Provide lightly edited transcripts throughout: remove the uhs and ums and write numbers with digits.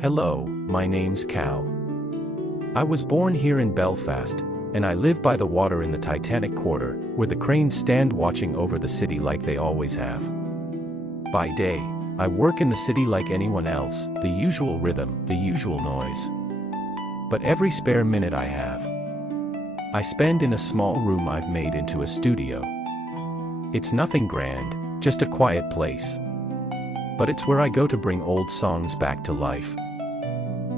Hello, my name's Cal. I was born here in Belfast, and I live by the water in the Titanic quarter, where the cranes stand watching over the city like they always have. By day, I work in the city like anyone else, the usual rhythm, the usual noise. But every spare minute I have, I spend in a small room I've made into a studio. It's nothing grand, just a quiet place. But it's where I go to bring old songs back to life.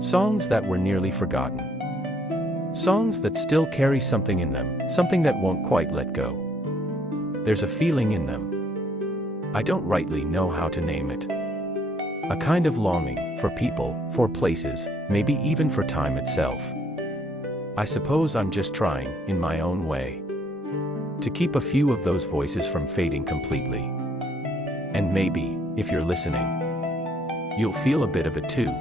Songs that were nearly forgotten. Songs that still carry something in them, something that won't quite let go. There's a feeling in them. I don't rightly know how to name it. A kind of longing, for people, for places, maybe even for time itself. I suppose I'm just trying, in my own way, to keep a few of those voices from fading completely. And maybe, if you're listening, you'll feel a bit of it too.